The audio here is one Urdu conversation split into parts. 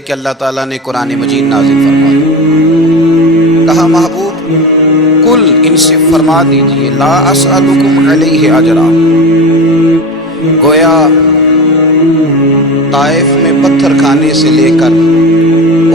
کہ اللہ تعالیٰ نے قرآن مجید نازل فرمایا، کہا محبوب کل ان سے فرما دیجئے لا اسألکم علیہ اجرا، گویا طائف میں پتھر کھانے سے لے کر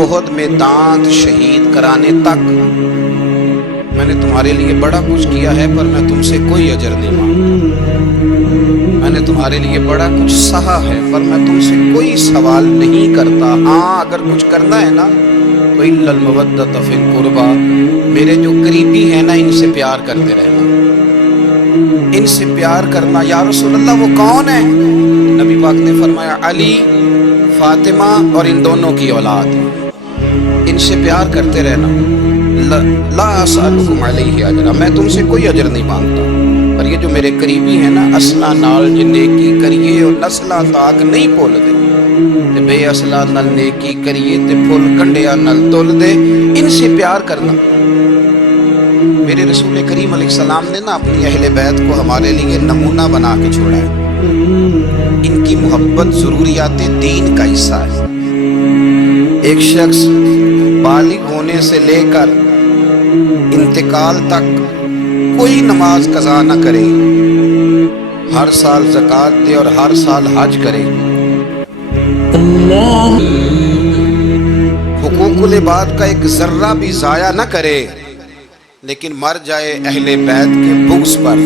احد میں دانت شہید کرانے تک میں نے تمہارے لیے بڑا کچھ کیا ہے، پر میں تم سے کوئی اجر نہیں مانگتا۔ میں نے تمہارے لیے بڑا کچھ سہا ہے، پر میں تم سے کوئی سوال نہیں کرتا۔ ہاں اگر کچھ کرنا ہے نا تو الا المودۃ فی القربى، میرے جو قریبی ہیں نا ان سے پیار کرتے رہنا، ان سے پیار کرنا۔ یا رسول اللہ وہ کون ہے؟ نبی پاک نے فرمایا علی، فاطمہ اور ان دونوں کی اولاد، ان سے پیار کرتے رہنا۔ لا اسألکم علیہ اجرا، میں تم سے کوئی اجر نہیں مانگتا، پر یہ جو میرے قریبی ہیں نا اصلہ نال جن نیکی کریے اور نسلہ تاک نہیں بھول دے، تے بے اصلہ نال نیکی کریے تے پھول کنڈیا نال تول دے، ان سے پیار کرنا۔ میرے رسول کریم علیہ السلام نے نا اپنی اہل بیت کو ہمارے لیے نمونہ بنا کے چھوڑا ہے۔ ان کی محبت ضروریات دین کا حصہ ہے۔ ایک شخص بالغ ہونے سے لے کر انتقال تک کوئی نماز قضا نہ کرے، ہر سال زکوٰۃ دے اور ہر سال حج کرے، حقوق العباد کا ایک ذرہ بھی ضائع نہ کرے، لیکن مر جائے اہل بیت کے بغض پر،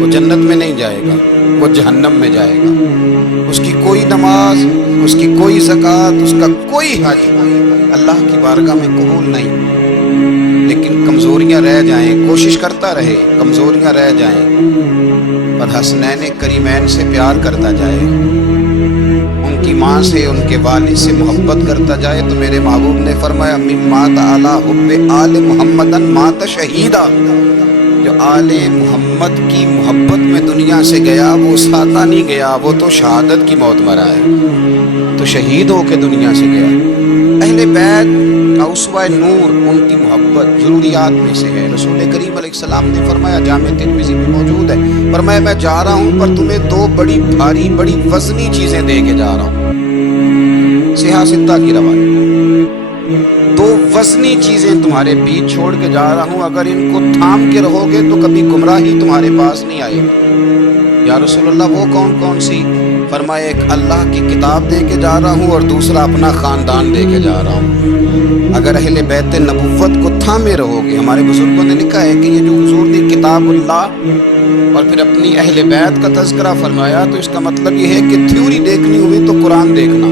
وہ جنت میں نہیں جائے گا، وہ جہنم میں جائے گا۔ اس کی کوئی نماز، اس کی کوئی زکوٰۃ، اس کا کوئی حج اللہ کی بارگاہ میں قبول نہیں۔ لیکن کمزوریاں رہ جائیں، کوشش کرتا رہے، کمزوریاں رہ جائیں، پر حسنین کریمین سے پیار کرتا جائے، ان کی ماں سے، ان کے والد سے محبت کرتا جائے، تو میرے محبوب نے فرمایا من مات علی حب آل محمد مات شہیدا، جو آل محمد کی محبت میں دنیا سے گیا وہ سادہ نہیں گیا، وہ تو شہادت کی موت مرا ہے، تو شہید ہو کے دنیا سے گیا۔ اہل بیت کا اسوہ نور ان کی محبت ضروریات میں سے ہے۔ رسول کریم علیہ السلام نے فرمایا، جامع ترمذی میں موجود ہے، فرمایا میں جا رہا ہوں پر تمہیں دو بڑی بھاری بڑی وزنی چیزیں دے کے جا رہا ہوں، صحیح ستہ کی روایت، دو وزنی چیزیں تمہارے بیچ چھوڑ کے جا رہا ہوں، اگر ان کو تھام کے رہو گے تو کبھی گمراہی تمہارے پاس نہیں آئے گی۔ یا رسول اللہ وہ کون کون سی؟ فرمایا ایک اللہ کی کتاب دے کے جا رہا ہوں اور دوسرا اپنا خاندان دے کے جا رہا ہوں۔ اگر اہل بیت نبوت کو تھامے رہو گے، ہمارے بزرگوں نے لکھا ہے کہ یہ جو حضور نے کتاب اللہ اور پھر اپنی اہل بیت کا تذکرہ فرمایا، تو اس کا مطلب یہ ہے کہ تھیوری دیکھنی ہوئی تو قرآن دیکھنا،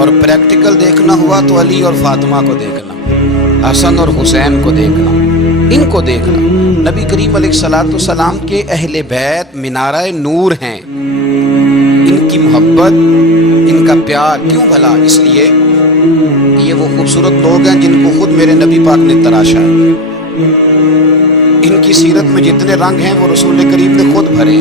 اور پریکٹیکل دیکھنا ہوا تو علی اور فاطمہ کو دیکھنا، حسن اور حسین کو دیکھنا، ان کو دیکھنا۔ نبی کریم علیہ السلام کے اہل بیت منارہ نور ہیں، ان کی محبت، ان کا پیار کیوں بھلا؟ اس لیے یہ وہ خوبصورت لوگ ہیں جن کو خود میرے نبی پاک نے تراشا ہے۔ ان کی سیرت میں جتنے رنگ ہیں وہ رسول کریم نے خود بھرے،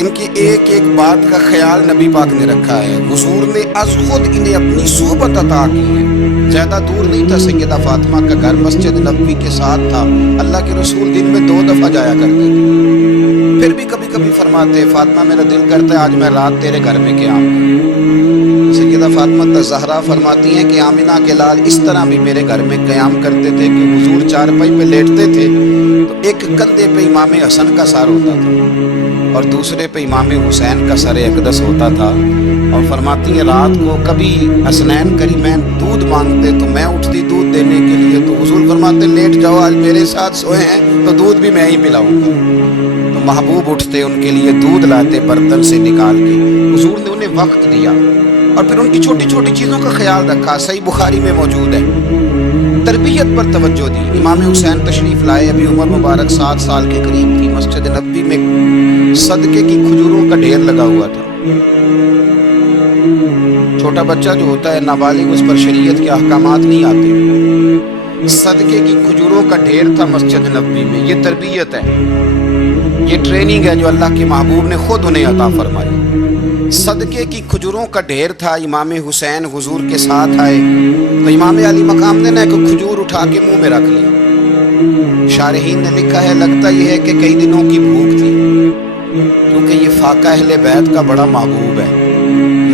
ان کی ایک ایک بات کا خیال نبی پاک نے رکھا ہے۔ حضور نے از خود انہیں اپنی صحبت عطا کی ہے۔ زیادہ دور نہیں تھا سیدہ فاطمہ کا گھر، مسجد نبوی کے ساتھ تھا، اللہ کے رسول دن میں 2 دفعہ جایا کرتے تھے، پھر بھی کبھی کبھی فرماتے فاطمہ میرا دل کرتا ہے آج میں رات تیرے گھر میں قیام کروں۔ سیدہ فاطمہ زہرا فرماتی ہیں کہ آمنہ کے لال اس طرح بھی میرے گھر میں قیام کرتے تھے کہ حضور چارپائی پہ لیٹتے تھے تو ایک کندھے پہ امام حسن کا سر ہوتا تھا اور دوسرے پہ امام حسین کا سر اقدس ہوتا تھا، اور فرماتی ہیں رات کو کبھی حسنین کریمین دودھ مانگتے تو میں اٹھتی دودھ دینے کے لیے، تو حضور فرماتے لیٹ جاؤ آج میرے ساتھ سوئے ہیں تو دودھ بھی میں ہی پلاؤں گا، تو محبوب اٹھتے ان کے لیے دودھ لاتے برتن سے نکال کے۔ حضور نے انہیں وقت دیا اور پھر ان کی چھوٹی چھوٹی چیزوں کا خیال رکھا۔ صحیح بخاری میں موجود ہے، تربیت پر توجہ دی۔ امام حسین تشریف لائے، ابھی عمر مبارک 7 سال کے قریب تھی، مسجد نبوی میں صدقے کی کھجوروں کا ڈھیر لگا ہوا تھا۔ چھوٹا بچہ جو ہوتا ہے نابالغ، اس پر شریعت کے احکامات نہیں آتے، صدقے کی کھجوروں کا ڈھیر تھا مسجد نبوی میں۔ یہ تربیت ہے، یہ ٹریننگ ہے جو اللہ کے محبوب نے خود انہیں عطا فرمائی۔ صدقے کی کھجوروں کا ڈھیر تھا، امام حسین حضور کے ساتھ آئے تو امام علی مقام نے ایک کھجور اٹھا کے منہ میں رکھ لی۔ شارحین نے لکھا ہے لگتا یہ ہے کہ کئی دنوں کی بھوک تھی، کیونکہ یہ فاقہ اہل بیت کا بڑا محبوب ہے۔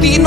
3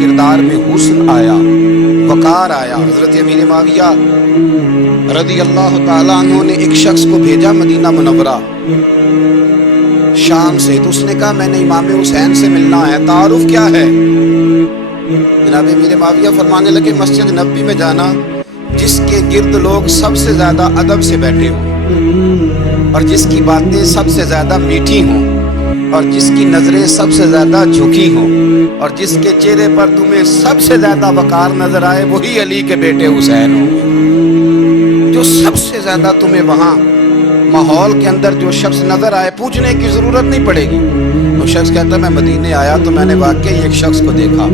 کردار میں حسن آیا، وقار آیا۔ حضرت امیر معاویہ رضی اللہ تعالیٰ عنہ نے ایک شخص کو بھیجا مدینہ منورہ شام سے، تو اس نے کہا میں نے امام حسین سے ملنا ہے، تعارف کیا ہے؟ جناب امیر معاویہ فرمانے لگے مسجد نبوی میں جانا جس کے گرد لوگ سب سے زیادہ ادب سے بیٹھے ہوں، اور جس کی باتیں سب سے زیادہ میٹھی ہوں، اور جس کی نظریں سب سے زیادہ جھکی ہوں، اور جس کے چہرے پر تمہیں سب سے زیادہ وقار نظر آئے، وہی علی کے بیٹے حسین ہوں۔ جو سب سے زیادہ تمہیں وہاں ماحول کے اندر جو شخص نظر آئے، پوچھنے کی ضرورت نہیں پڑے گی۔ وہ شخص کہتا ہے میں مدینے آیا تو میں نے واقعی ایک شخص کو دیکھا،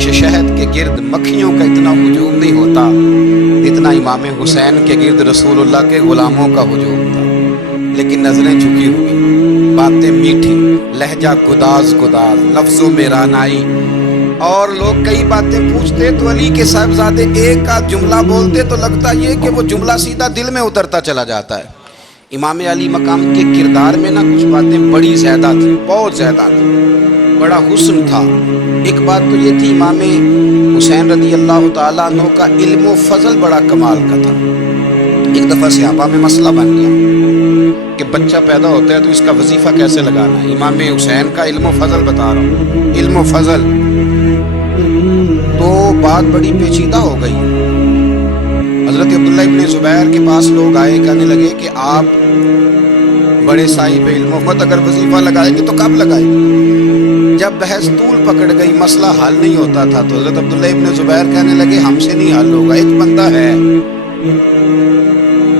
شہد کے گرد مکھیوں کا اتنا ہجوم نہیں ہوتا اتنا امام حسین کے گرد رسول اللہ کے غلاموں کا ہجوم تھا، لیکن نظریں جھکی ہوئی، باتیں میٹھی، لہجہ گداز گداز، لفظوں میں رانائی، اور لوگ کئی باتیں پوچھتے تو علی کے صاحبزادے ایک آدھ جملہ بولتے تو لگتا یہ کہ وہ جملہ سیدھا دل میں اترتا چلا جاتا ہے۔ امام علی مقام کے کردار میں نا کچھ باتیں بڑی زیادہ تھیں، بہت زیادہ تھیں، بڑا حسن تھا۔ ایک بات تو یہ تھی امام حسین رضی اللہ تعالیٰ عنہ کا علم و فضل بڑا کمال کا تھا۔ ایک دفعہ صحابہ میں مسئلہ بن گیا کہ بچہ پیدا ہوتا ہے تو اس کا وظیفہ کیسے لگانا ہے۔ امام حسین کا علم و فضل بتا رہا ہوں، علم و فضل، تو بات بڑی پیچیدہ ہو گئی۔ حضرت عبداللہ ابن زبیر کے پاس لوگ آئے، کہنے لگے کہ آپ بڑے صاحب علم و فضل، اگر وظیفہ لگائیں گے تو کب لگائیں؟ جب بحث طول پکڑ گئی، مسئلہ حل نہیں ہوتا تھا، تو حضرت عبداللہ ابن زبیر کہنے لگے ہم سے نہیں حل ہوگا، ایک بندہ ہے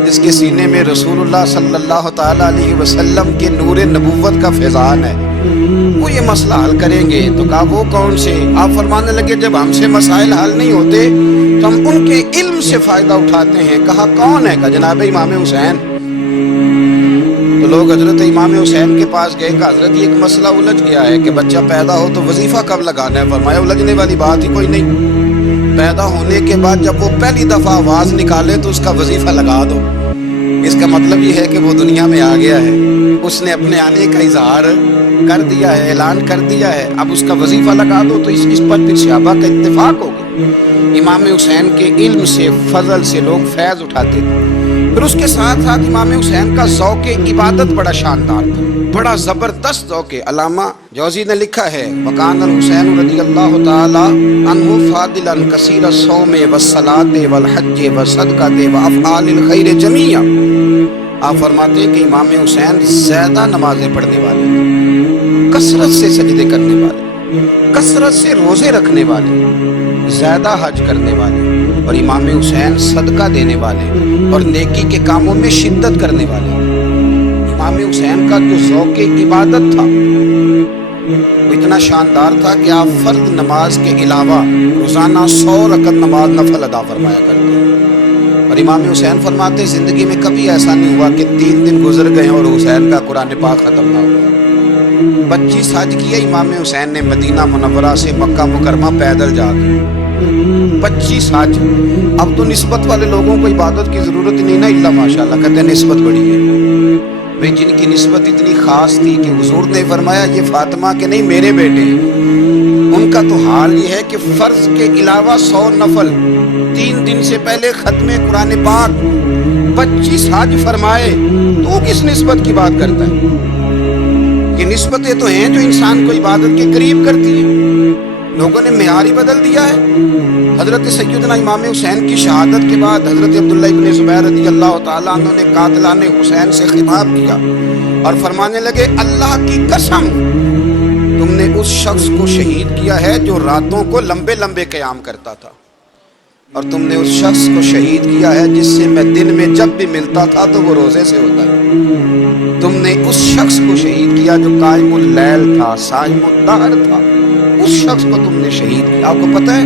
جس کے سینے میں رسول اللہ صلی اللہ تعالیٰ علیہ وسلم کے نور نبوت کا فیضان ہے، وہ یہ مسئلہ حل کریں گے۔ تو کہا وہ کون سے؟ آپ فرمانے لگے جب ہم سے مسائل حل نہیں ہوتے تو ہم ان کے علم سے فائدہ اٹھاتے ہیں۔ کہا کون ہے؟ کہا جناب امام حسین۔ تو لوگ حضرت امام حسین کے پاس گئے، کہ حضرت ایک مسئلہ الجھ گیا ہے کہ بچہ پیدا ہو تو وظیفہ کب لگانا ہے؟ فرمایا الجھنے والی بات ہی کوئی نہیں، پیدا ہونے کے بعد جب وہ پہلی دفعہ آواز نکالے تو اس کا وظیفہ لگا دو۔ اس کا مطلب یہ ہے کہ وہ دنیا میں آ گیا ہے، اس نے اپنے آنے کا اظہار کر دیا ہے، اعلان کر دیا ہے، اب اس کا وظیفہ لگا دو۔ تو اس پر پھر صحابہ کا اتفاق ہو گیا۔ امام حسین کے علم سے، فضل سے لوگ فیض اٹھاتے تھے۔ پھر اس کے ساتھ ساتھ امام حسین کا ذوق عبادت بڑا شاندار تھا، بڑا زبردست ذوق۔ علامہ جوزی نے لکھا ہے وکان الحسین رضی اللہ تعالی عنہ فاضلا کثیر الصوم والصلاۃ والحج والصدقۃ وافعال الخیر جمیعا۔ آپ فرماتے ہیں کہ امام حسین زیادہ نمازیں پڑھنے والے، کثرت سے سجدے کرنے والے، کثرت سے روزے رکھنے والے، زیادہ حج کرنے والے، اور امام حسین صدقہ دینے والے اور نیکی کے کاموں میں شدت کرنے والے۔ امام حسین کا جو ذوق عبادت تھا وہ اتنا شاندار تھا کہ آپ فرض نماز کے علاوہ روزانہ 100 رکعت نماز نفل ادا فرمایا کرتے۔ اور امام حسین فرماتے زندگی میں کبھی ایسا نہیں ہوا کہ 3 دن گزر گئے اور حسین کا قرآن پاک ختم نہ ہوا۔ 25 حج کیے امام حسین نے مدینہ منورہ سے مکہ مکرمہ پیدل جا کے، 25 حج۔ اب تو نسبت والے لوگوں کو عبادت کی ضرورت نہیں نا، اللہ ماشاءاللہ کہتے ہیں نسبت بڑی ہے بھئی، جن کی نسبت اتنی خاص تھی کہ حضور نے فرمایا یہ فاطمہ کے نہیں میرے بیٹے، ان کا تو حال یہ ہے کہ فرض کے علاوہ 100 نفل، 3 دن سے پہلے ختم قرآن پاک، 25 حج فرمائے، تو کس نسبت کی بات کرتا ہے؟ یہ نسبتیں تو ہیں جو انسان کو عبادت کے قریب کرتی ہیں، لوگوں نے معیار ہی بدل دیا ہے۔ حضرت سیدنا امام حسین کی شہادت کے بعد حضرت عبداللہ ابن زبیر رضی اللہ تعالیٰ عنہ نے قاتلان حسین سے خطاب کیا اور فرمانے لگے اللہ کی قسم تم نے اس شخص کو شہید کیا ہے جو راتوں کو لمبے لمبے قیام کرتا تھا، اور تم نے اس شخص کو شہید کیا ہے جس سے میں دن میں جب بھی ملتا تھا تو وہ روزے سے ہوتا ہے۔ تم نے اس شخص کو شہید کیا جو قائم اللیل تھا، صائم الدہر تھا، اس شخص کو تم نے شہید کیا۔ آپ کو پتہ ہے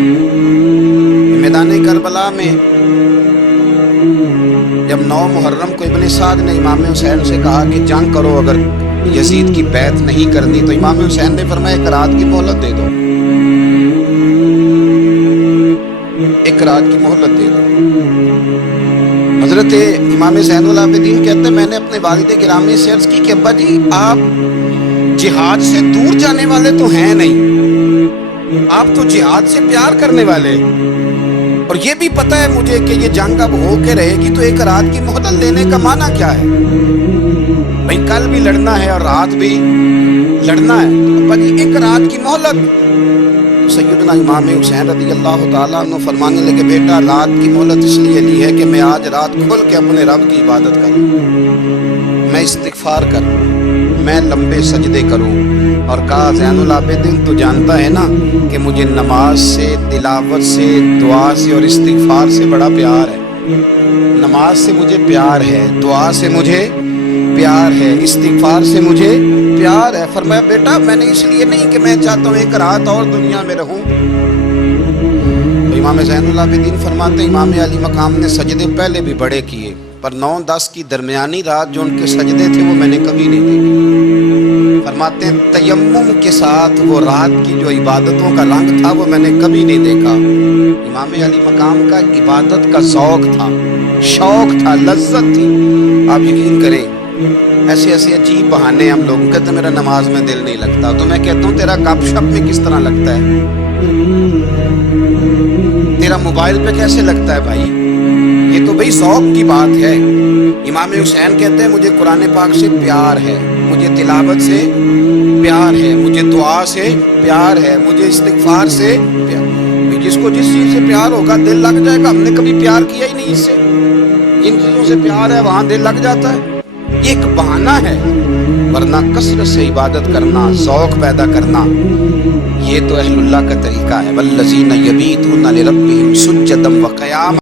میدان کربلا میں جب 9 محرم کو ابن سعد نے امام حسین سے کہا کہ جنگ کرو، اگر یزید کی بیعت نہیں کرنی، تو امام حسین نے فرمایا 1 رات کی مہلت دے دو، 1 رات کی مہلت دے دو۔ حضرت امام زین العابدین کہتے ہیں میں نے اپنے والد گرامی سے عرض کی کہ ابا جی آپ جہاد سے دور جانے والے تو ہیں نہیں، آپ تو جہاد سے پیار کرنے والے، اور یہ بھی پتہ ہے مجھے کہ یہ جنگ اب ہو کے رہے گی، تو ایک رات کی مہلت دینے کا معنی کیا ہے؟ بھئی کل بھی لڑنا ہے اور رات بھی لڑنا ہے، تو ایک رات کی مہلت۔ تو سیدنا امام حسین رضی اللہ تعالیٰ عنہ فرمانے لگے بیٹا رات کی مہلت اس لیے لی ہے کہ میں آج رات کھل کے اپنے رب کی عبادت کروں، میں استغفار کروں، میں لمبے سجدے کروں۔ اور کہا زین العابدین تو جانتا ہے نا کہ مجھے نماز سے، تلاوت سے، دعا سے اور استغفار سے بڑا پیار ہے۔ نماز سے مجھے پیار ہے، دعا سے مجھے پیار ہے، استغفار سے مجھے پیار ہے۔ فرمایا بیٹا میں نے اس لیے نہیں کہ میں چاہتا ہوں ایک رات اور دنیا میں رہوں۔ تو امام زین العابدین فرماتے ہیں امام علی مقام نے سجدے پہلے بھی بڑے کیے، پر 9-10 کی درمیانی رات جو ان کے سجدے تھے وہ میں نے کبھی نہیں دیکھے۔ فرماتے ہیں تیمم کے ساتھ وہ رات کی جو عبادتوں کا رنگ تھا وہ میں نے کبھی نہیں دیکھا۔ امام علی مقام کا عبادت کا ذوق تھا، شوق تھا، لذت تھی۔ آپ یقین کریں ایسے ایسے عجیب بہانے ہم لوگ کہتے ہیں میرا نماز میں دل نہیں لگتا، تو میں کہتا ہوں تیرا گپ شپ میں کس طرح لگتا ہے، تیرا موبائل پہ کیسے لگتا ہے بھائی؟ یہ تو بھئی ذوق کی بات ہے۔ امام حسین کہتے ہیں مجھے قرآن پاک سے پیار ہے، مجھے تلاوت سے پیار ہے، مجھے دعا سے پیار ہے، مجھے استغفار سے پیار۔ جس کو جس چیز سے پیار ہوگا دل لگ جائے گا۔ ہم نے کبھی پیار کیا ہی نہیں اس سے، جن چیزوں سے پیار ہے وہاں دل لگ جاتا ہے۔ یہ ایک بہانہ ہے، ورنہ کثرت سے عبادت کرنا، ذوق پیدا کرنا، یہ تو اہل اللہ کا طریقہ ہے۔ والذین یبیتون لربہم سجدا وقیاما۔